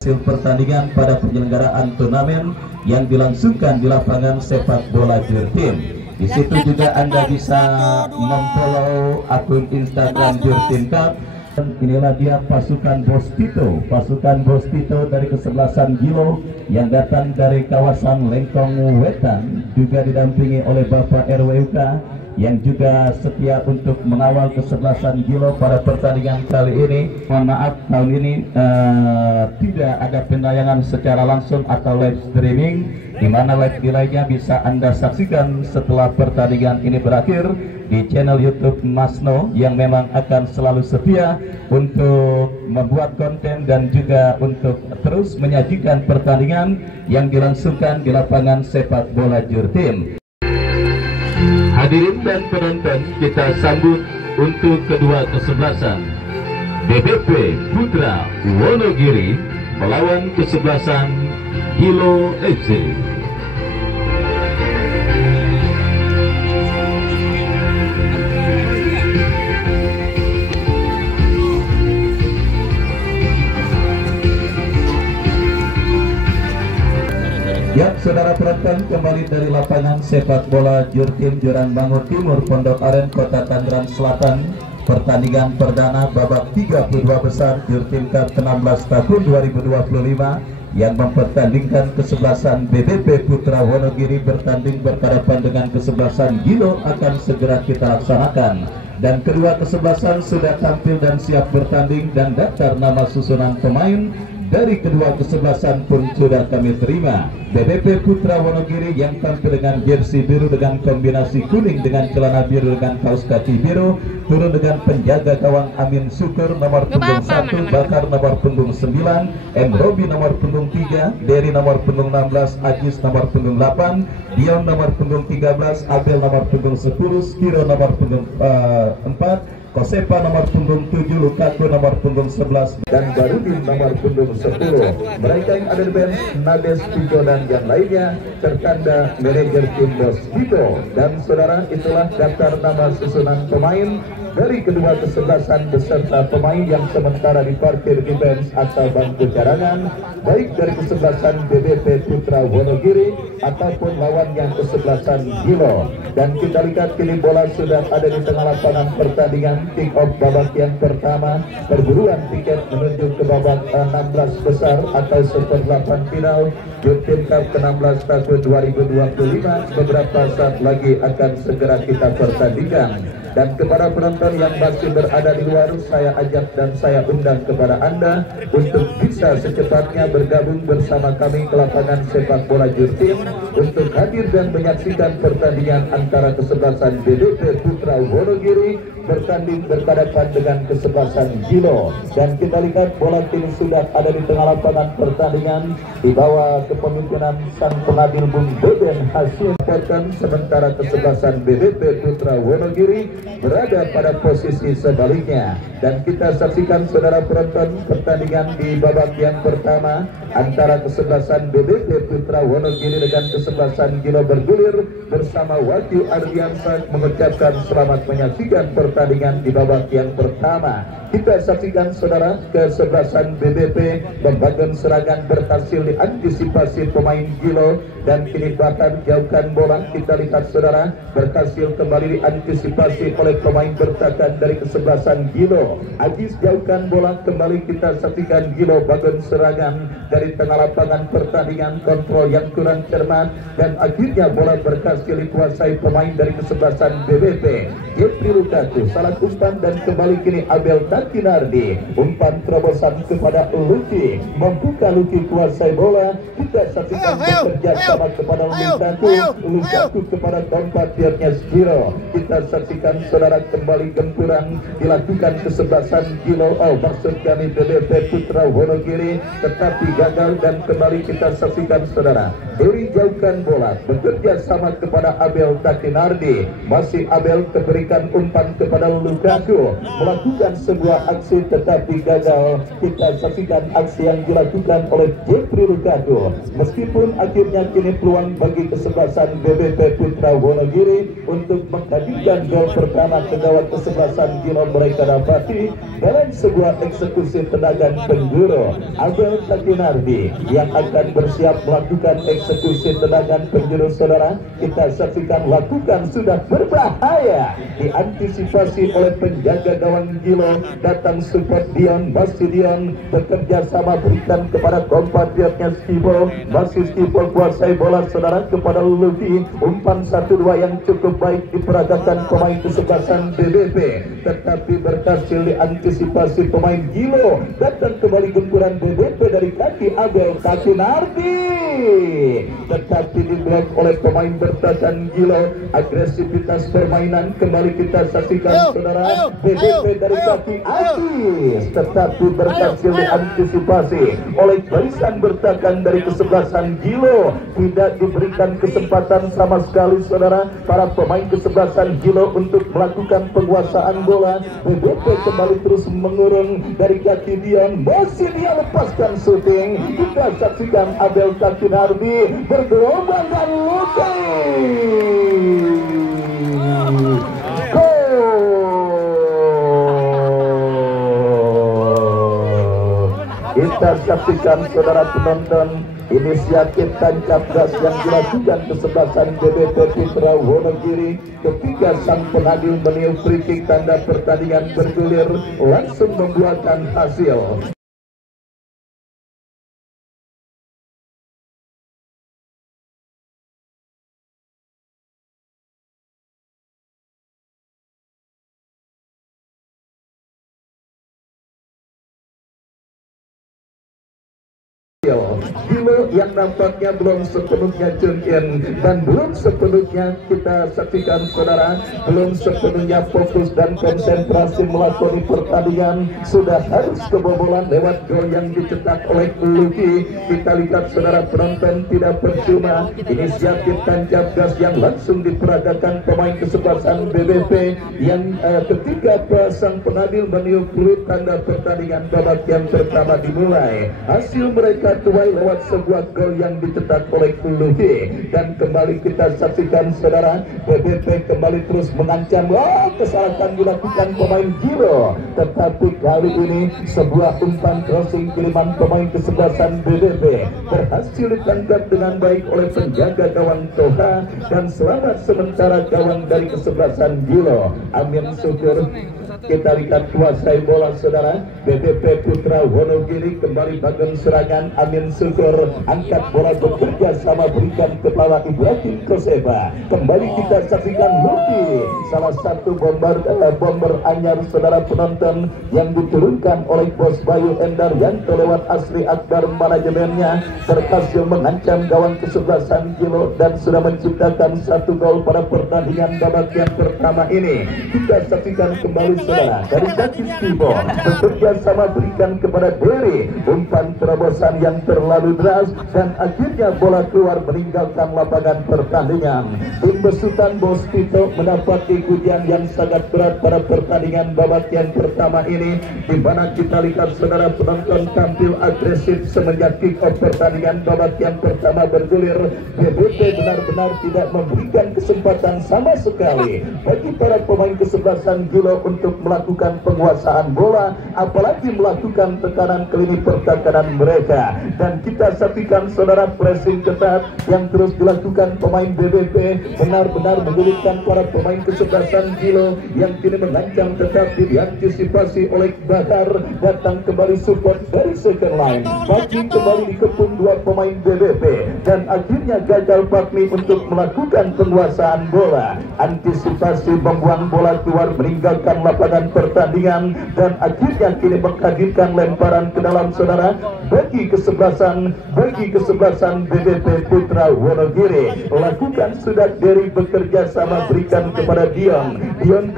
hasil pertandingan pada penyelenggaraan turnamen yang dilangsungkan di lapangan sepak bola Jurtim. Di situ juga Anda bisa memfollow akun Instagram Jurtim Cup. Inilah dia pasukan Bos Tito dari kesebelasan Gilo yang datang dari kawasan Lengkong Wetan, juga didampingi oleh Bapak RWUK yang juga setia untuk mengawal kesebelasan Gilo pada pertandingan kali ini. Mohon maaf, tahun ini tidak ada penayangan secara langsung atau live streaming, di mana live delaynya bisa Anda saksikan setelah pertandingan ini berakhir di channel YouTube Masno yang memang akan selalu setia untuk membuat konten dan juga untuk terus menyajikan pertandingan yang dilangsungkan di lapangan sepak bola Jurtim. Hadirin dan penonton, kita sambut untuk kedua kesebelasan BBP Putra Wonogiri melawan kesebelasan Gilo FC. Ya, saudara penonton, kembali dari lapangan sepak bola Jurtim Joran Bangor Timur, Pondok Aren, Kota Tangerang Selatan. Pertandingan perdana babak 32 besar Jurtim Cup 16 tahun 2025 yang mempertandingkan kesebelasan BBP Putra Wonogiri bertanding berhadapan dengan kesebelasan Gilo akan segera kita laksanakan. Dan kedua kesebelasan sudah tampil dan siap bertanding, dan daftar nama susunan pemain dari kedua kesebelasan pun sudah kami terima. BBP Putra Wonogiri yang tampil dengan jersey biru dengan kombinasi kuning dengan celana biru dengan kaos kaki biru, turun dengan penjaga gawang Amin Syukur nomor punggung 1, Bakar nomor punggung 9, M Robi nomor punggung 3, Dery nomor punggung 16, Ajis nomor punggung 8, Dion nomor punggung 13, Abel nomor punggung 10, Skiro nomor punggung 4, Kosepa nomor punggung 7, Lukaku nomor punggung 11, dan Barudin nomor punggung 10. Mereka yang ada di bench, Nades, Pijo, dan yang lainnya tertanda manajer tim Bos Tito. Dan saudara, itulah daftar nama susunan pemain dari kedua kesebelasan beserta pemain yang sementara diparkir di bench atau bangku cadangan, baik dari kesebelasan BBP Putra Wonogiri ataupun lawan yang kesebelasan Gilo. Dan kita lihat kini bola sudah ada di tengah lapangan pertandingan. Kick off babak yang pertama, perburuan tiket menuju ke babak 16 besar atau Super 8 final Jurtim Cup ke-16 tahun 2025 beberapa saat lagi akan segera kita pertandingkan. Dan kepada penonton yang masih berada di luar, saya ajak dan saya undang kepada Anda untuk bisa secepatnya bergabung bersama kami ke lapangan sepak bola Jurtim untuk hadir dan menyaksikan pertandingan antara kesebelasan BBP Putra Wonogiri bertanding berhadapan dengan kesebelasan Gilo. Dan kita lihat bola kini sudah ada di tengah lapangan pertandingan di bawah kepemimpinan sang pengadil Bung Beben Hasil Poten, sementara kesebelasan BBP Putra Wonogiri berada pada posisi sebaliknya. Dan kita saksikan saudara penonton pertandingan di babak yang pertama antara kesebelasan BBP Putra Wonogiri dengan kesebelasan Gilo bergulir bersama Wahyu Ardiansyah mengucapkan selamat menyaksikan pertandingan di babak yang pertama. Kita saksikan saudara kesebelasan BBP membangun serangan berhasil diantisipasi pemain Gilo, dan kini bahkan jauhkan bola kita lihat saudara berhasil kembali diantisipasi oleh pemain bertahan dari kesebelasan Gilo. Ajis jauhkan bola, kembali kita saksikan Gilo bangun serangan dari tengah lapangan pertandingan, kontrol yang kurang cermat, dan akhirnya bola berhasil dikuasai pemain dari kesebelasan BBP. Jeffrey Lukaku salah umpan, dan kembali kini Abel Takinardi umpan terobosan kepada Luki, membuka Luki kuasai bola. Kita saksikan bekerja sama kepada Lukaku kepada kompetitornya Skiro. Kita saksikan saudara kembali gempuran dilakukan kesebelasan Gilo, maksud kami BBP Putra Wonogiri, tetapi gagal. Dan kembali kita saksikan saudara Dery jauhkan bola bekerja sama kepada Abel Takinardi. Masih Abel memberikan umpan ke kepada Lukaku melakukan sebuah aksi tetapi gagal. Kita saksikan aksi yang dilakukan oleh Jeffrey Lukaku. Meskipun akhirnya kini peluang bagi kesebelasan BBP Putra Wonogiri untuk menghadirkan gol pertama ke gawang kesebelasan Gino mereka dapati dalam sebuah eksekusi tendangan penjuru. Abel Takinardi yang akan bersiap melakukan eksekusi tendangan penjuru saudara. Kita saksikan lakukan sudah berbahaya, diantisipasi oleh penjaga gawang Gilo. Datang support Dion, masih Dion bekerja sama berikan kepada kompatriotnya Skibo. Masih Skibo kuasai bola saudara kepada Luffy. Umpan 1-2 yang cukup baik diperagakan pemain kesebelasan BBP, tetapi berhasil diantisipasi pemain Gilo. Datang kembali gunturan BBP dari kaki Abel Takinardi, tetapi diblok oleh pemain bertahan Gilo. Agresivitas permainan kembali kita saksikan saudara. BBP dari kaki Aziz, tetapi berhasil diantisipasi oleh barisan bertahan dari kesebelasan Gilo. Tidak diberikan kesempatan sama sekali saudara para pemain kesebelasan Gilo untuk melakukan penguasaan bola. BBP kembali terus mengurung dari kaki Dion. Masih dia lepaskan syuting. Kita saksikan Abel Takinardi bergelombang dan lukai. Kita saksikan saudara penonton inisiatif tancap gas yang dilakukan kesebelasan BBP Putra Wonogiri ketika sang pengadil meniup free kick tanda pertandingan bergulir langsung membuahkan hasil. Gilo yang nampaknya belum sepenuhnya champion dan belum sepenuhnya kita saksikan saudara, belum sepenuhnya fokus dan konsentrasi melakoni pertandingan, sudah harus kebobolan lewat gol yang dicetak oleh Lucky. Kita lihat saudara penonton, tidak percuma inisiatif tancap gas yang langsung diperagakan pemain kesebelasan BBP yang ketika pasang pengadil meniup peluit tanda pertandingan babak yang pertama dimulai. Hasil mereka tuai lewat sebuah gol yang dicetak oleh Lucky. Dan kembali kita saksikan saudara, BBP kembali terus mengancam. Kesalahan dilakukan pemain Giro, tetapi kali ini sebuah umpan crossing kiriman pemain kesebelasan BBP berhasil ditangkap dengan baik oleh penjaga gawang Toha dan selamat sementara gawang dari kesebelasan Giro. Amin syukur. Kita lihat kuasai bola saudara. BBP Putra Wonogiri kembali bangun serangan. Amin syukur angkat bola bekerja sama berikan kepala Ibrahim Koseba. Kembali kita saksikan Lucky, salah satu bomber anyar saudara penonton yang diturunkan oleh Bos Bayu Endar yang lewat Asri Akbar manajemennya berhasil mengancam gawang kesebelasan Gilo dan sudah menciptakan satu gol pada pertandingan babak yang pertama ini. Kita saksikan kembali saudara dari kaki Skibo bekerja sama berikan kepada Dery. Umpan terobosan yang terlalu deras dan akhirnya bola keluar meninggalkan lapangan pertandingan. Tim besutan Bos Tito mendapati ujian yang sangat berat pada pertandingan babak yang pertama ini, di mana kita lihat saudara penonton tampil agresif semenjak kick off pertandingan babak yang pertama bergulir. BBP benar-benar tidak memberikan kesempatan sama sekali bagi para pemain kesebelasan Gilo untuk melakukan penguasaan bola, apalagi melakukan tekanan ke lini pertahanan mereka. Dan kita saksikan saudara pressing ketat yang terus dilakukan pemain BBP benar-benar menyulitkan para pemain kesebelasan Gilo yang kini mengancam, tetapi diantisipasi oleh Bakar. Datang kembali support dari second line, bagi kembali dikepung dua pemain BBP dan akhirnya gagal Patmi untuk melakukan penguasaan bola. Antisipasi membuang bola keluar meninggalkan lapangan lapangan pertandingan, dan akhirnya kini menghadirkan lemparan ke dalam saudara bagi kesebelasan BBP Putra Wonogiri. Lakukan sudah Derry bekerja sama, berikan kepada Dion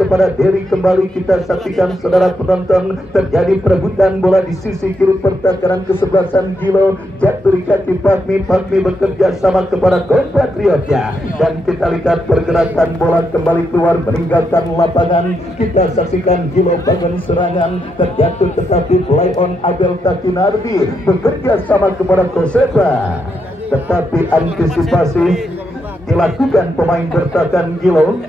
kepada Derry. Kembali kita saksikan saudara penonton, terjadi perebutan bola di sisi kiri pertahanan kesebelasan Gilo. Jatuh di kaki Fahmi bekerja sama kepada kompatriotnya, dan kita lihat pergerakan bola kembali keluar meninggalkan lapangan. Kita saksikan Gilo bangun serangan, terjatuh tetapi play on Abel Takinardi bekerja sama kepada Kosepa, tetapi antisipasi dilakukan pemain bertahan Gilo,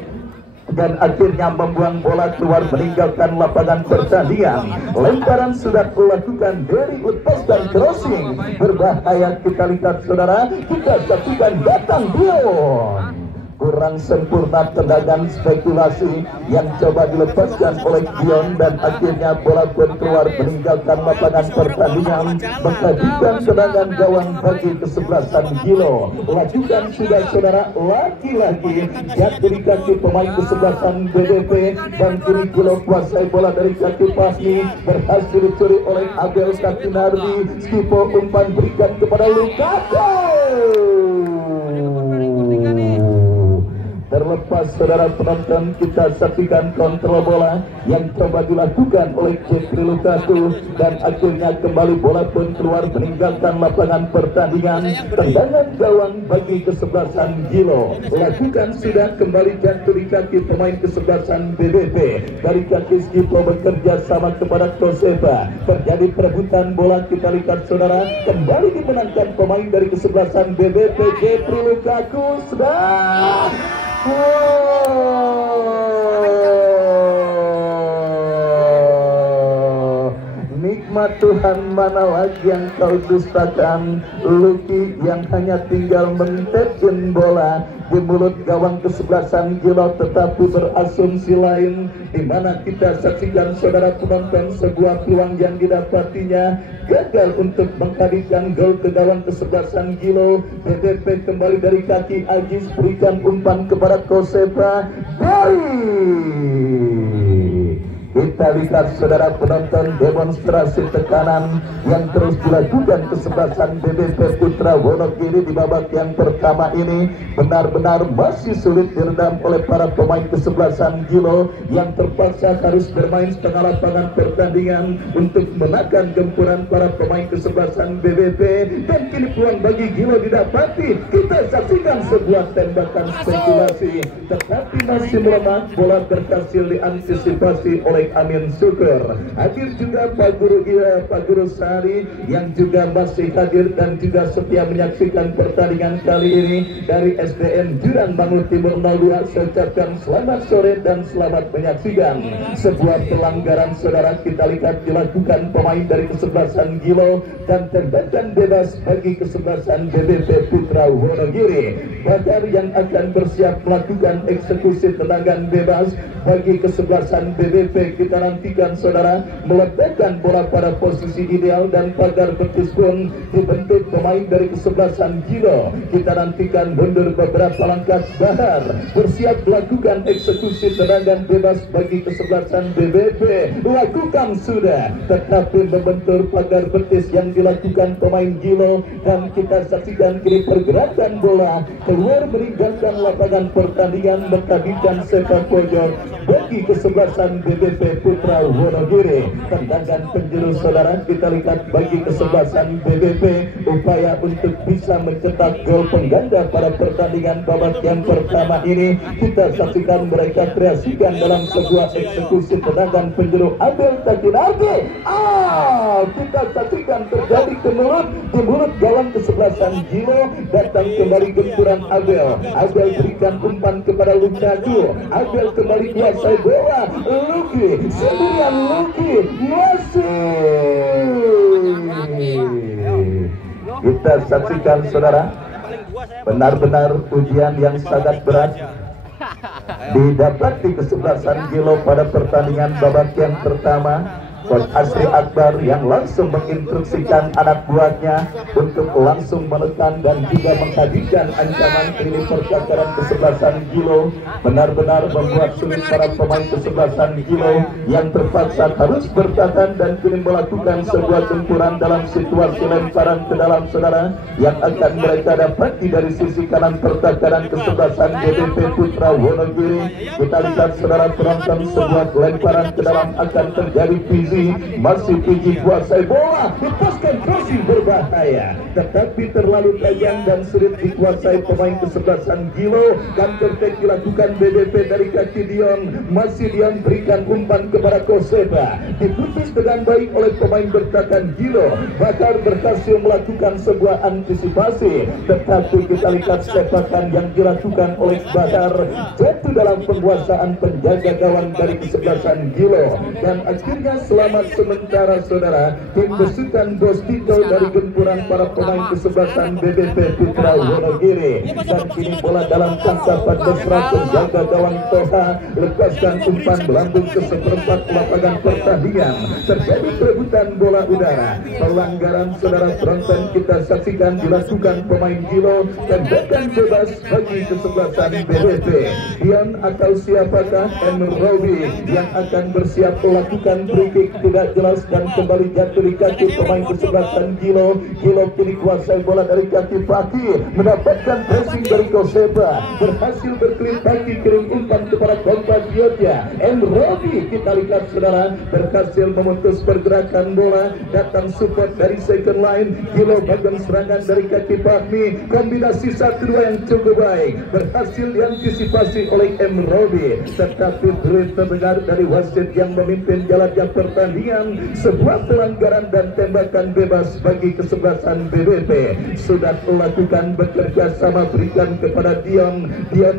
dan akhirnya membuang bola keluar meninggalkan lapangan pertandingan. Lemparan sudah dilakukan dari lepas dan crossing berbahaya. Kita lihat saudara, kita saksikan datang Dion, kurang sempurna tendangan spekulasi yang coba dilepaskan oleh Dion, dan akhirnya bola pun keluar meninggalkan lapangan pertandingan. Menghadirkan tendangan gawang bagi kesebelasan Gilo. Lakukan sudah saudara, lagi-lagi jatuh di kaki pemain kesebelasan BBP, dan kini Gilo kuasai bola dari kaki Fahmi, berhasil dicuri oleh Abel Takinardi. Skipo umpan berikan kepada Lukaku, terlepas saudara penonton. Kita saksikan kontrol bola yang coba dilakukan oleh Jeffrey Lukaku, dan akhirnya kembali bola pun keluar meninggalkan lapangan pertandingan. Tendangan gawang bagi kesebelasan Gilo. Lakukan sudah kembali jatuh di kaki pemain kesebelasan BBP. Dari kaki Skipo bekerja sama kepada Kosepa. Terjadi perebutan bola. Kita lihat saudara, kembali dimenangkan pemain dari kesebelasan BBP, Jeffrey Lukaku. Sudah nikmat Tuhan, mana lagi yang kau dustakan. Luki yang hanya tinggal mentetkin bola di mulut gawang kesebelasan Gilo, tetapi berasumsi lain, di mana kita saksikan saudara penonton sebuah peluang yang didapatinya gagal untuk menghadirkan gol ke gawang kesebelasan Gilo. BBP kembali dari kaki Ajis, berikan umpan kepada Kosepa. Kita lihat saudara penonton demonstrasi tekanan yang terus dilakukan kesebelasan BBP Putra Wonogiri di babak yang pertama ini benar-benar masih sulit diredam oleh para pemain kesebelasan Gilo, yang terpaksa harus bermain setengah lapangan pertandingan untuk menahan gempuran para pemain kesebelasan BBP. Dan kini peluang bagi Gilo didapati. Kita saksikan sebuah tembakan spekulasi, tetapi masih melemah. Bola berhasil diantisipasi oleh Amin Syukur. Hadir juga Pak Guru Sari yang juga masih hadir dan juga setia menyaksikan pertandingan kali ini dari SDN Juran Bangun Timur 02. Saya ucapkan selamat sore dan selamat menyaksikan. Sebuah pelanggaran saudara kita lihat dilakukan pemain dari kesebelasan Gilo, dan tembakan bebas bagi kesebelasan BBP Putra Wonogiri. Bakar yang akan bersiap melakukan eksekusi tendangan bebas bagi kesebelasan BBP. Kita nantikan saudara meletakkan bola pada posisi ideal, dan pagar betis pun dibentuk pemain dari kesebelasan Gilo. Kita nantikan mundur beberapa langkah. Bahar bersiap melakukan eksekusi tendangan bebas bagi kesebelasan BBP. Lakukan sudah, tetapi membentur pagar betis yang dilakukan pemain Gilo, dan kita saksikan kini pergerakan bola keluar meninggalkan lapangan pertandingan. Menghadirkan sepak pojok bagi kesebelasan BBP Putra Wonogiri. Tendangan penjuru saudara kita lihat bagi kesebelasan BBP, upaya untuk bisa mencetak gol pengganda pada pertandingan babak yang pertama ini. Kita saksikan mereka kreasikan dalam sebuah eksekusi tendangan penjuru Abel Takinardi. Kita saksikan terjadi di mulut gawang kesebelasan Gilo. Datang kembali gempuran Abel berikan umpan kepada Lukaku. Abel kembali kuasai bola. Luki, sembilan Luki masih. Kita saksikan saudara, benar-benar ujian yang sangat berat didapati kesebelasan Gilo pada pertandingan babak yang pertama. Coach Asri Akbar yang langsung menginstruksikan anak buahnya untuk langsung menekan dan juga menghadirkan ancaman ini percakaran kesebelasan Gilo, benar-benar membuat sulit para pemain kesebelasan Gilo yang terpaksa harus bertahan dan kini melakukan sebuah gempuran dalam situasi lemparan ke dalam saudara yang akan mereka dapati dari sisi kanan percakaran kesebelasan BDP Putra Wonogiri. Kita lihat saudara penonton, sebuah lemparan ke dalam akan terjadi Fizi, masih Fizi kuasai bola, lepaskan crossing berbahaya tetapi terlalu tajam dan sulit dikuasai pemain kesebelasan Gilo. Counter attack dilakukan BDP dari kaki Dion, masih Dion berikan umpan kepada Koseba, diputus dengan baik oleh pemain bertahan Gilo. Bakar berhasil melakukan sebuah antisipasi tetapi kita lihat sepakan yang dilakukan oleh Bakar jatuh dalam penguasaan penjaga gawang dari kesebelasan Gilo dan akhirnya selamat sementara saudara tim besutan Bos Tito dari gempuran para pemain kesebelasan BDP Putra Wonogiri. Dan kini bola dalam tangkapan mesra penjaga gawang Toha, lepaskan umpan melambung ke seperempat lapangan pertandingan. Terjadi perebutan bola udara, pelanggaran saudara penonton kita saksikan dilakukan pemain Gilo, tembakan bebas bagi kesebelasan BDP. Dion atau siapakah Robi yang akan bersiap melakukan free kick tidak jelas dan kembali jatuh di kaki pemain kesebelasan Gilo. Gilo kini kuasai bola dari kaki Fakir, mendapatkan pressing dari Koseba, berhasil berkelip kaki kirim umpan kepada kompatriotnya Robi. Kita lihat saudara berhasil memutus pergerakan bola, datang support dari second line. Gilo bagian serangan dari kaki Fahmi, kombinasi 1-2 yang cukup baik berhasil diantisipasi oleh Robi, tetapi duit terdengar dari wasit yang memimpin jalannya pertandingan. Sebuah pelanggaran dan tembakan bebas bagi kesebelasan BDP. Sudah melakukan bekerja sama, berikan kepada Dion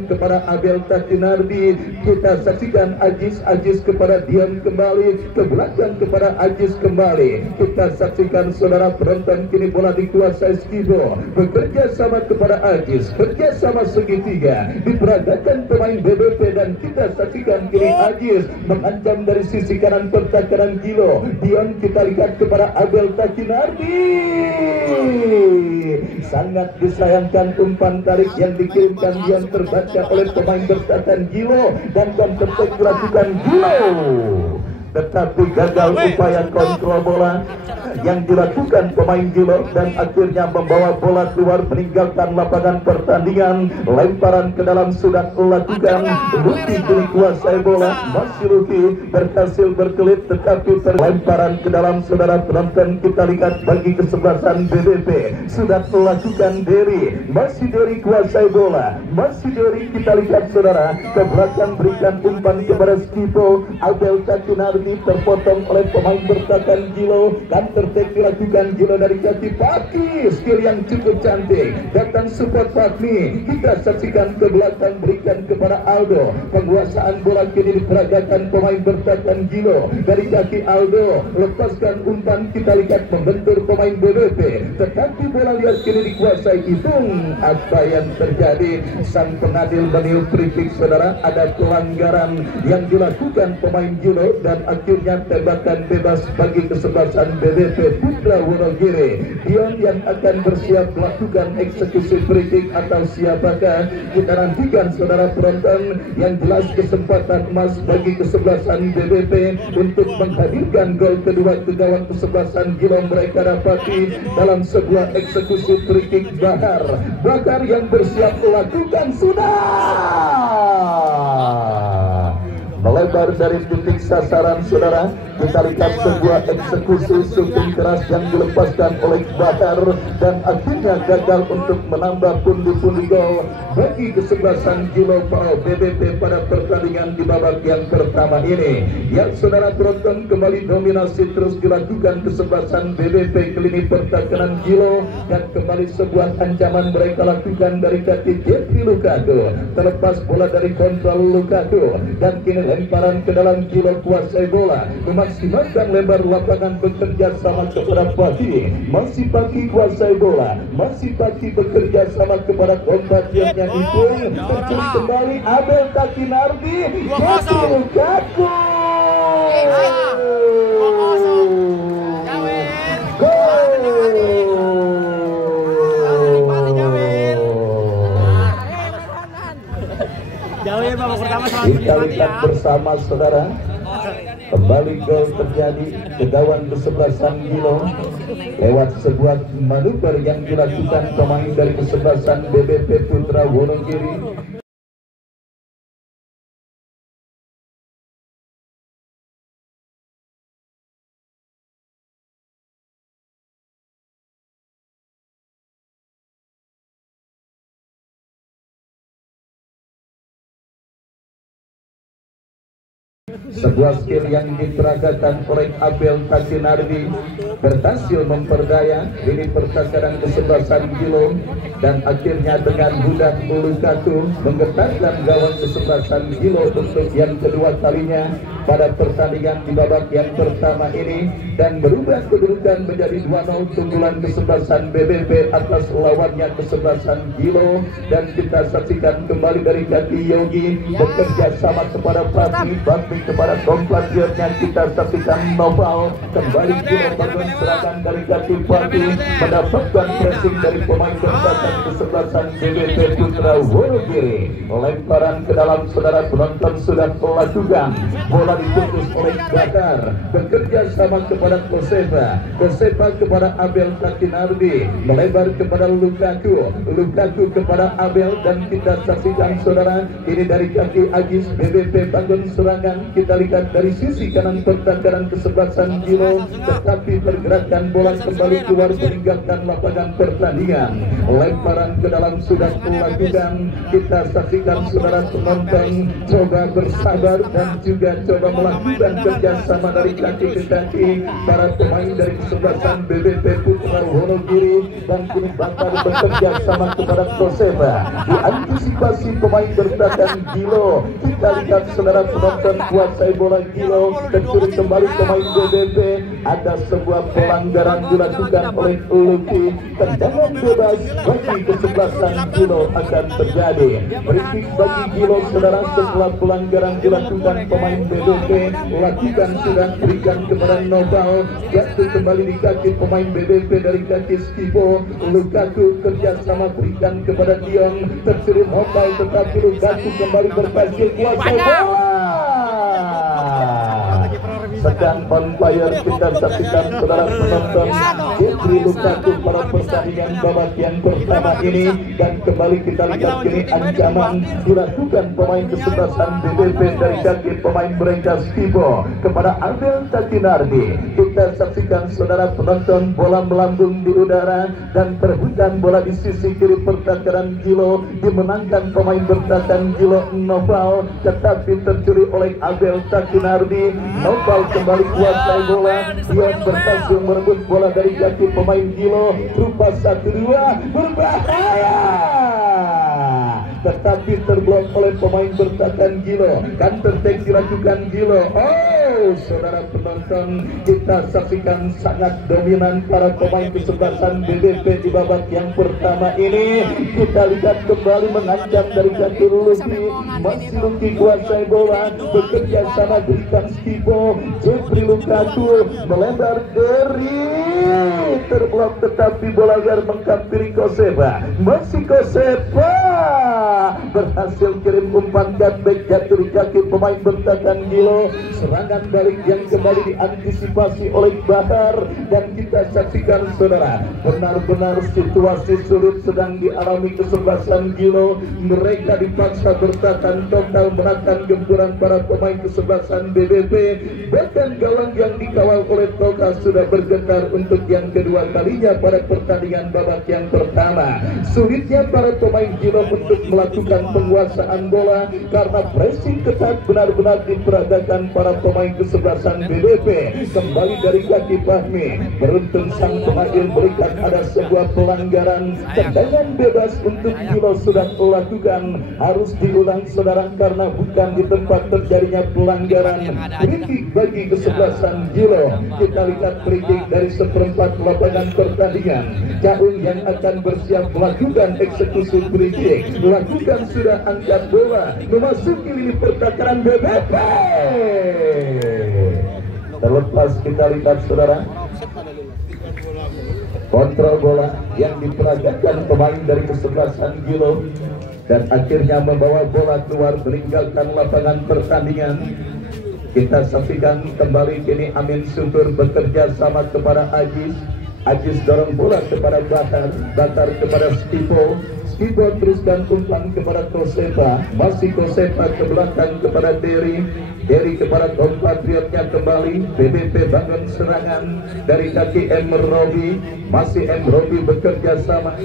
kepada Abel Takinardi. Kita saksikan Ajis kepada Dion kembali ke belakang kepada Ajis kembali. Kita saksikan saudara penonton kini bola dikuasai Skibo, bekerja sama kepada Ajis, kerja sama segitiga diperagakan pemain BDP dan kita saksikan kini Ajis mengancam dari sisi kanan pertahanan Gilo. Dion kita lihat kepada Abel Takinardi, sangat disayangkan umpan tarik yang dikirimkan Dion terbaca oleh pemain bertahan Gilo dan counter attack dilakukan Gilo, tetapi gagal upaya kontrol bola yang dilakukan pemain Gilo dan akhirnya membawa bola keluar meninggalkan lapangan pertandingan. Lemparan ke dalam sudah dilakukan, Luki kini kuasai bola, masih Luki berhasil berkelit tetapi lemparan ke dalam saudara penonton kita lihat bagi kesebelasan BDP sudah melakukan Derry, masih Derry kuasai bola, masih Derry kita lihat saudara ke belakang berikan umpan kepada Skipo. Abel Takinardi terpotong oleh pemain bertahan Gilo, counter attack dilakukan Gilo dari kaki Fakmi, skill yang cukup cantik, datang support Fakmi. Kita saksikan ke belakang berikan kepada Aldo, penguasaan bola kini diperagakan pemain bertahan Gilo dari kaki Aldo, lepaskan umpan kita lihat membentur pemain BDP tetapi bola liar kini dikuasai Idung. Apa yang terjadi? Sang pengadil menilai free kick saudara, ada pelanggaran yang dilakukan pemain Gilo dan akhirnya tembakan bebas bagi kesebelasan BDP Putra Wonogiri. Dion yang akan bersiap melakukan eksekusi free kick atau siapakah? Kita nantikan saudara penonton. Yang jelas kesempatan emas bagi kesebelasan BDP untuk menghadirkan gol kedua ke gawang kesebelasan Gilo mereka dapati dalam sebuah eksekusi free kick. Bakar yang bersiap melakukan sudah melebar dari titik sasaran saudara. Kita lihat sebuah eksekusi shooting keras yang dilepaskan oleh Bakar dan akhirnya gagal untuk menambah pundi-pundi gol bagi kesebelasan Gilo BDP pada pertandingan di babak yang pertama ini. Yang saudara tonton kembali dominasi terus dilakukan kesebelasan BDP ke lini pertahanan Gilo dan kembali sebuah ancaman mereka lakukan dari kaki Jeffrey Lukaku, terlepas bola dari kontrol Lukaku dan kini lemparan ke dalam Gilo kuasai bola, memaksimalkan lebar lapangan bekerja sama kepada Paki, masih Paki kuasai bola, masih Paki bekerja sama kepada kompatriotnya Ipung, terjun kembali Abel Takinardi, Jeffrey Lukaku. Jauh ya babak pertama kita lihat bersama saudara. Kembali gol terjadi ke gawang kesebelasan Gilo lewat sebuah manuver yang dilakukan pemain dari kesebelasan BBP Putra Wonogiri. Sebuah skill yang diperagakan oleh Abel Takinardi berhasil memperdaya ini pertakaran kesebelasan Gilo, dan akhirnya dengan mudah Lukaku menggetarkan gawang kesebelasan Gilo untuk yang kedua kalinya pada pertandingan di babak yang pertama ini, dan berubah kedudukan menjadi 2-0 keunggulan kesebelasan BBP atas lawannya kesebelasan Gilo. Dan kita saksikan kembali dari kaki Yogi bekerja sama kepada Prati kepada kompetitornya. Kita saksikan Noval kembali Gilo bangun serangan dari kaki Prati mendapatkan pressing dari pemain bertahan kesebelasan BBP Putra Wonogiri. Lemparan ke dalam, saudara penonton sudah melakukan, bola diputus oleh Bakar, bekerja sama kepada Kosefa kepada Abel Takinardi, melebar kepada Lukaku kepada Abel, dan kita saksikan saudara ini dari kaki Agis BBP bangun serangan. Kita lihat dari sisi kanan pertahanan kesebelasan Gilo, tetapi pergerakan bola kembali keluar meninggalkan lapangan pertandingan. Lemparan ke dalam sudah dilakukan. Kita saksikan saudara penonton coba bersabar dan juga coba melakukan kerjasama dari kaki ke kaki para pemain dari kesebelasan BBP Putra Wonogiri, dan kini Bakar bekerja sama kepada Kosefa diantisipasi pemain bertahan Gilo. Kita lihat saudara penonton kuasai bola Gilo, tercuri kembali pemain BBP. Ada sebuah pelanggaran dilakukan oleh Luki, tendangan bebas bagi kesebelasan Gilo akan terjadi. Free bagi Gilo saudara setelah pelanggaran dilakukan pemain BBP. Lakukan sudah berikan kepada Noval, jatuh kembali di kaki pemain BBP dari kaki Skipo. Lukaku kerjasama berikan kepada Dion, tercuri Noval tetapi Lukaku kembali berhasil kuasai bola. Sedang on fire. Kita saksikan saudara penonton Jeffrey Lukaku pada pertandingan babak yang pertama ini, dan kembali kita lihat kini ancaman dilakukan pemain kesebelasan BBP dari kaki pemain mereka Skipo kepada Abel Takinardi. Kita saksikan saudara penonton bola melambung di udara dan perebutan bola di sisi kiri pertahanan Gilo dimenangkan pemain bertahan Gilo Noval, tetapi tercuri oleh Abel Takinardi. Noval kembali kuasai bola, dia berhasil merebut bola dari kaki pemain Gilo. Rupa 1-2 berbahaya, tetapi terblok oleh pemain bertahan Gilo. Counter attack dilakukan Gilo. Saudara penonton, kita saksikan sangat dominan para pemain kesebelasan BBP di babak yang pertama ini. Kita lihat kembali mengancam dari kaki Luki, masih Luki kuasai bola, bekerja sama berikan Skipo. Jeffrey Lukaku melebar dari terblok, tetapi bola liar menghampiri Kosefa. Masih Kosefa berhasil kirim umpan cutback jatuh di kaki pemain bertahan Gilo. Serangan balik yang kembali diantisipasi oleh Bakar, dan kita saksikan saudara benar-benar situasi sulit sedang dialami kesebelasan Gilo. Mereka dipaksa bertahan total menahan gempuran para pemain kesebelasan BBP. Bahkan gawang yang dikawal oleh Toka sudah bergetar untuk yang kedua kalinya pada pertandingan babak yang pertama. Sulitnya para pemain Gilo untuk melakukan penguasaan bola karena pressing ketat benar-benar diperagakan para pemain kesebelasan BBP. Kembali dari kaki Fahmi, beruntung sang pengadil berikan ada sebuah pelanggaran. Tendangan bebas untuk Gilo sudah dilakukan, harus diulang saudara karena bukan di tempat terjadinya pelanggaran. Free bagi kesebelasan Gilo. Kita lihat free dari seperempat lapangan pertandingan. Caung yang akan bersiap melakukan eksekusi free. Lakukan sudah angkat bola memasuki lini pertahanan BBP. Terlepas kita lihat saudara kontrol bola yang diperagakan pemain dari kesebelasan Gilo. dan akhirnya membawa bola keluar meninggalkan lapangan pertandingan. Kita saksikan kembali kini Amin Syukur bekerja sama kepada Ajis. Ajis dorong bola kepada Batar, Batar kepada Skipo, Skipo teruskan umpan kepada Kosepa, masih Kosepa ke belakang kepada Derry, Derry kepada kompatriotnya kembali. BBP bangun serangan dari kaki M. Robi, masih M. Robi bekerja sama,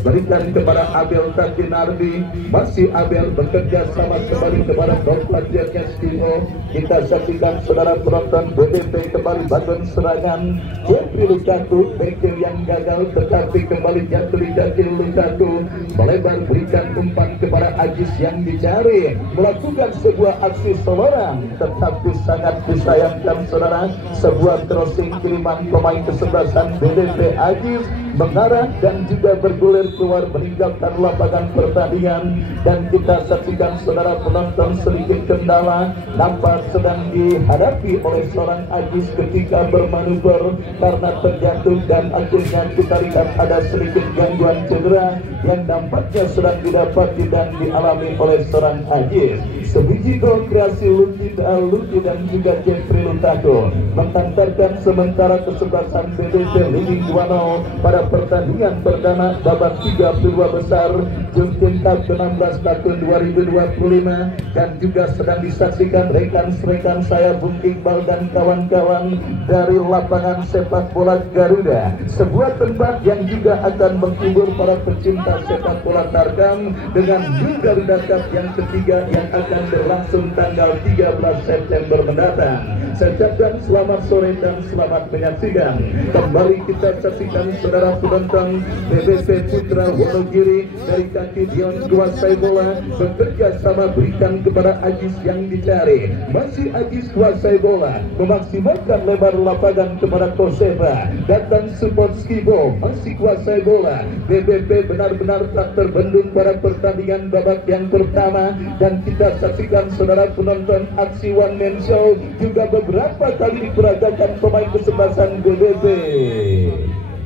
berikan kepada Abel Takinardi, masih Abel bekerja sama kembali kepada kompatriotnya Skipo. Kita saksikan saudara penonton, BBP kembali bangun serangan. Jeffrey Lukaku backing yang gagal tetapi kembali jatuh di kaki Lukaku, melebar berikan umpan kepada Ajis yang dicari, melakukan sebuah aksi seorang tetapi sangat disayangkan saudara, sebuah crossing kiriman pemain kesebelasan BBP Ajis mengarah dan juga bergulir keluar meninggalkan lapangan pertandingan. Dan kita saksikan saudara penonton, sedikit kendala nampak sedang dihadapi oleh seorang Ajis ketika bermanuver karena terjatuh, dan akhirnya kita lihat ada sedikit gangguan cedera yang nampaknya sedang didapati dan dialami oleh seorang Ajis. Sebiji gol kreasi Luki dan juga Jeffrey Lukaku mengantarkan sementara kesebelasan BBP leading 2-0 pada pertandingan perdana babak 32 besar Jurgen Cup 16 tahun 2025, dan juga sedang disaksikan rekan-rekan saya Bung Iqbal dan kawan-kawan dari lapangan sepak bola Garuda, sebuah tempat yang juga akan menghibur para pecinta sepak bola Tarkam dengan New Garuda Cup yang ketiga yang akan berlangsung tanggal 13 September mendatang. Saya ucapkan selamat sore dan selamat menyaksikan. Kembali kita saksikan saudara penonton, BBP Putra Wonogiri dari kaki Dion kuasai bola, bekerja sama berikan kepada Ajis yang dicari, masih Ajis kuasai bola, memaksimalkan lebar lapangan kepada Kosepa, datang support Skibo, masih kuasai bola. BBP benar-benar tak terbendung pada pertandingan babak yang pertama, dan kita saksikan saudara penonton aksi one man show juga beberapa kali diperagakan pemain kesebelasan BBP,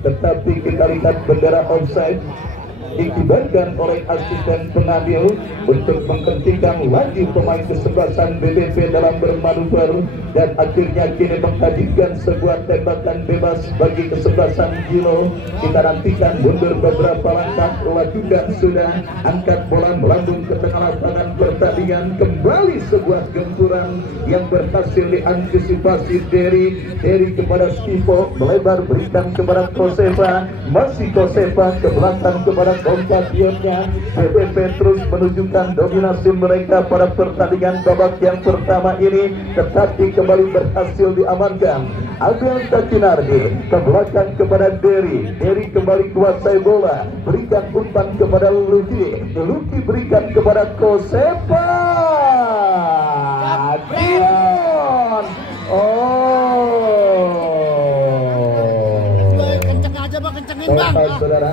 tetapi kita lihat bendera offside dikibarkan oleh asisten pengambil untuk menghentikan lagi pemain kesebelasan BBP dalam bermanuver, dan akhirnya kini menghadirkan sebuah tembakan bebas bagi kesebelasan Gilo. Kita nantikan mundur beberapa langkah, lakukan sudah, angkat bola melambung ke tengah lapangan pertandingan. Kembali sebuah gempuran yang berhasil diantisipasi Derry kepada Skipo, melebar berikan kepada Kosepa, masih Kosepa ke belakang kepada kompatriotnya. BBP terus menunjukkan dominasi mereka pada pertandingan babak yang pertama ini, tetapi kembali berhasil diamankan. Abel Takinardi ke belakang kepada Derry kembali kuasai bola, berikan umpan kepada Luki berikan kepada Kosepa. Dion, kenceng aja bang, kencengin bang. Saudara,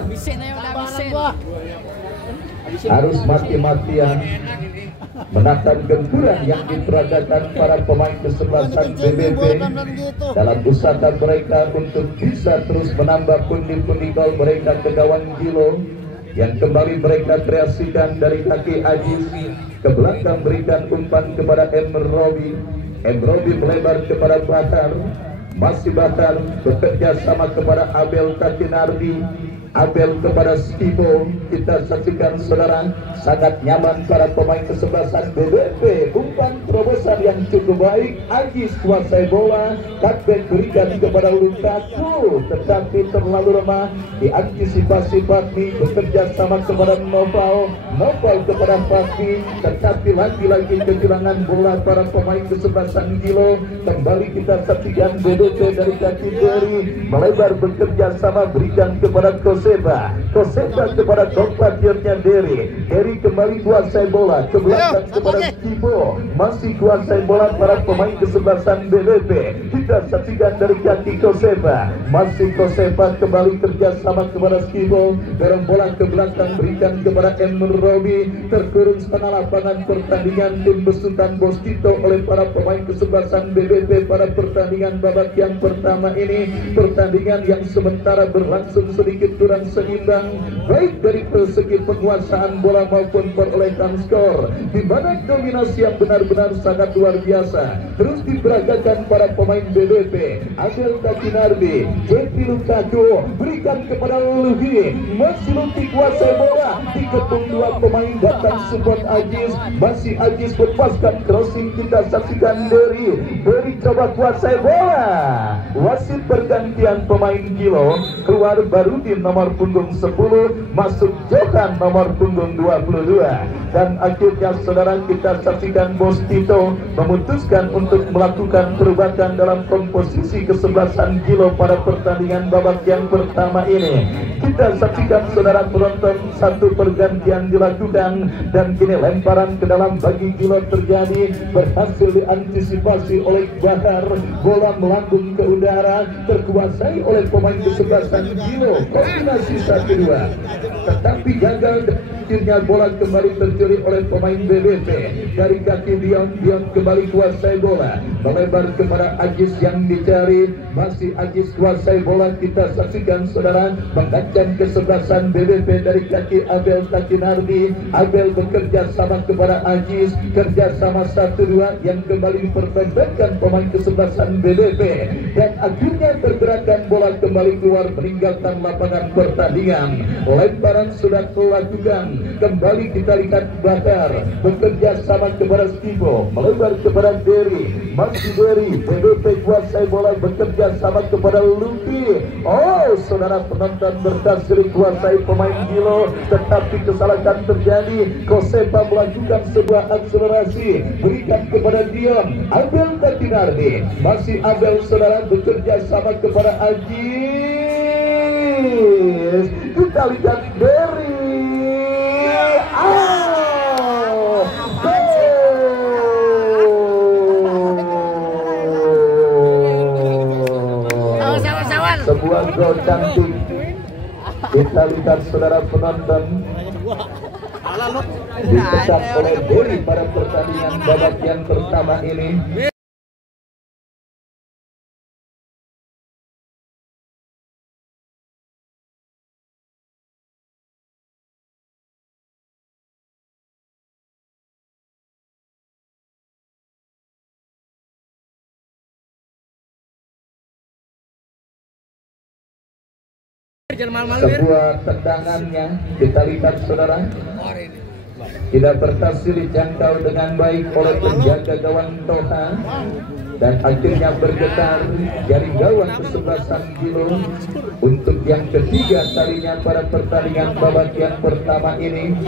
harus mati-matian menatap gempuran yang diperagakan para pemain kesebelasan BBP dalam usaha mereka untuk bisa terus menambah pundi-pundi gol mereka ke gawang Gilo, yang kembali mereka kreasikan dari kaki Ajis ke belakang, berikan umpan kepada M. Robi melebar kepada Batar, masih Batar bekerja sama kepada Abel Takinardi, Abel kepada Skibo. Kita saksikan saudara, sangat nyaman para pemain kesebelasan BBP, umpan terobosan yang cukup baik. Ajis kuasai bola, cutback berikan kepada Lukaku, tetapi terlalu lemah, diantisipasi Fatmi, bekerja sama kepada Noval kepada Fatmi, tetapi lagi-lagi kehilangan bola para pemain kesebelasan Gilo. Kembali kita saksikan BBP dari kaki Derry, melebar bekerja sama berikan kepada Kosepa kepada kompatriotnya Derry kembali kuasai bola ke belakang kepada Skibo, masih kuasai bola para pemain kesebelasan BBP. Kita saksikan dari kaki Kosepa, masih Kosepa kembali kerjasama kepada Skibo, dorong bola ke belakang berikan kepada M. Robi, terkurung setengah lapangan pertandingan tim besutan Boskito oleh para pemain kesebelasan BBP pada pertandingan babak yang pertama ini. Pertandingan yang sementara berlangsung sedikit kurang seimbang, baik dari segi penguasaan bola maupun perolehan skor, di mana dominasi yang benar-benar sangat luar biasa terus diperagakan para pemain BBP. Abel Takinardi, Jeffrey Lukaku, berikan kepada Luhi, masih Luki kuasai bola, dikepung dua pemain datang support Ajis, masih Ajis lepaskan crossing, kita saksikan Beri coba kuasai bola, wasit pergantian pemain Kilo, keluar Barudin nomor punggung 10, masuk Johan nomor punggung 22, dan akhirnya saudara kita saksikan Bos Tito memutuskan untuk melakukan perubahan dalam komposisi kesebelasan Kilo pada pertandingan babak yang pertama ini. Kita saksikan saudara penonton, satu pergantian dilakukan dan kini lemparan ke dalam bagi Kilo terjadi, berhasil diantisipasi oleh Bahar, bola melambung ke udara, terkuasai oleh pemain kesebelasan Kilo, kombinasi 1-2, tetapi gagal. Akhirnya bola kembali tercuri oleh pemain BBP dari kaki Dion kembali kuasai bola, melebar kepada Ajis yang dicari, masih Ajis kuasai bola. Kita saksikan saudara, mengancam kesebelasan BBP dari kaki Abel Takinardi. Abel bekerja sama kepada Ajis, kerjasama 1-2 yang kembali dipertembakkan pemain kesebelasan BBP, dan akhirnya pergerakan bola kembali keluar meninggalkan lapangan pertandingan. Lemparan sudah dilakukan, kembali kita lihat Bakar bekerja sama kepada Stivo, melebar kepada Derry, masih Derry, BBP kuasai bola, bekerja sama kepada Luki. Oh, saudara penonton, berhasil kuasai pemain Kilo, tetapi kesalahan terjadi. Kosepa melakukan sebuah akselerasi, berikan kepada Dion, Abel Takinardi, masih Abel saudara bekerja sama kepada Ajis. Kita lihat Derry. Sebuah gol cantik. Kita lihat saudara penonton, dicetak oleh Derry pada pertandingan babak yang pertama ini. Sebuah tendangannya kita lihat saudara, tidak berhasil dijangkau dengan baik oleh penjaga gawang Toha, dan akhirnya bergetar jaring gawang kesebelasan Kilo untuk yang ketiga kalinya pada pertandingan babak yang pertama ini,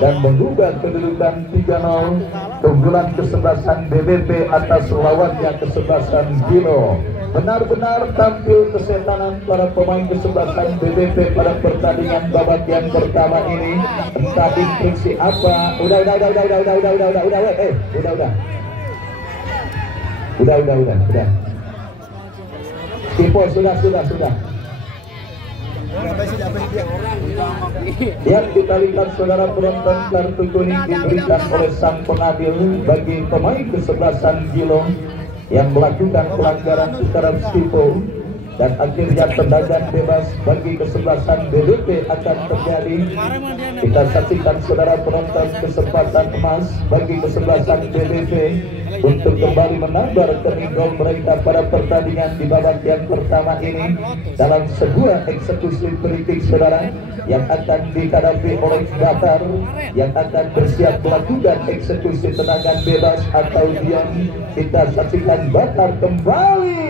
dan mengubah kedudukan 3-0 keunggulan kesebelasan BBP atas lawannya kesebelasan Kilo. Benar-benar tampil kesetanan para pemain kesebelasan BBP pada pertandingan babak yang pertama ini. Entah instruksi apa. Udah. Tipo, sudah. Yang kita lihat saudara penonton, kartu kuning diberikan oleh sang pengadil bagi pemain kesebelasan Kilo yang melakukan pelanggaran secara Stipo, dan akhirnya tendangan bebas bagi kesebelasan BBP akan terjadi. Kita saksikan saudara penonton, kesempatan emas bagi kesebelasan BBP untuk kembali menambah rekening gol mereka pada pertandingan di babak yang pertama ini dalam sebuah eksekusi politik saudara yang akan dihadapi oleh Qatar yang akan bersiap melakukan eksekusi tendangan bebas atau diam. Kita saksikan Qatar kembali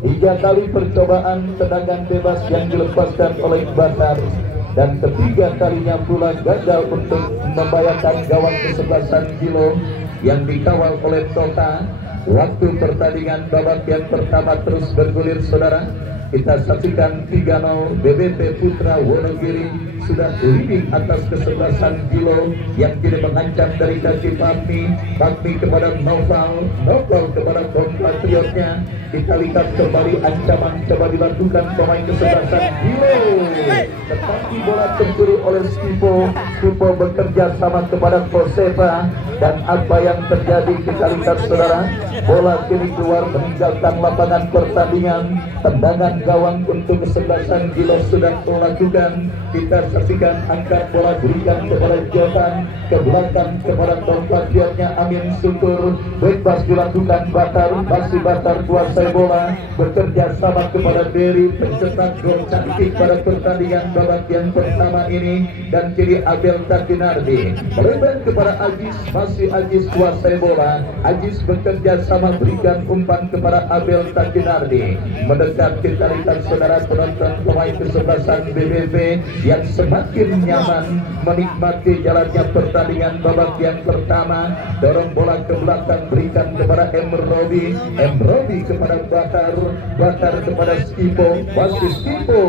3 kali percobaan tendangan bebas yang dilepaskan oleh Qatar, dan ketiga kalinya pula gagal untuk membayarkan gawang kesebelasan Kilo yang dikawal oleh Tota. Waktu pertandingan babak yang pertama terus bergulir saudara. Kita saksikan 3-0 BBP Putra Wonogiri sudah leading atas kesebelasan kilo yang kini mengancam dari kaki Fahmi kepada Noval kepada kompatriotnya. Kita lihat kembali ancaman coba dilakukan pemain kesebelasan kilo, tetapi bola tercuri oleh Skipo bekerja sama kepada Josefa. Dan apa yang terjadi kita lihat saudara, bola kini keluar meninggalkan lapangan pertandingan. Tendangan gawang untuk kesebelasan kilo sudah dilakukan. Kita saksikan angkat bola berikan kepada Jotan ke belakang kepada kompatriotnya Amin Syukur. Bebas dilakukan Batar kuasai bola, bekerja sama kepada Berry, pencetak gol cantik pada pertandingan babak yang pertama ini. Dan kini Abel Takinardi melebar kepada Ajis, masih Ajis kuasai bola. Ajis bekerja sama berikan umpan kepada Abel Takinardi. Mendekat kita lihat saudara penonton pemain kesebelasan BBB yang semakin nyaman menikmati jalannya pertandingan babak yang pertama. Dorong bola ke belakang berikan kepada M. Robi kepada Batar kepada Skipo, masih Skipo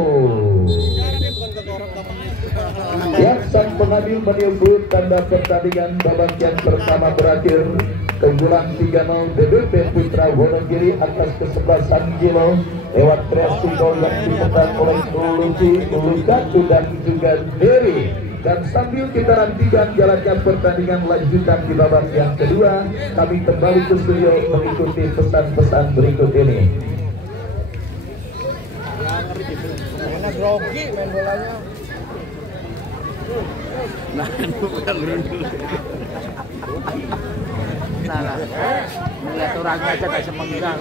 yang sang pengadil menyebut tanda pertandingan babak yang pertama berakhir. Keunggulan 3-0 BBB Putra Wonogiri atas kesebelasan kilo lewat kreasi gol yang dipegang oleh Ulukatu dan juga Dery. Dan sambil kita nantikan jalannya pertandingan lanjutan di babak yang kedua, kami kembali ke studio mengikuti pesan-pesan berikut ini. Enak grogi main bolanya. Nah, bukan dulu. Nah, melihat orangnya aja gak semenggang.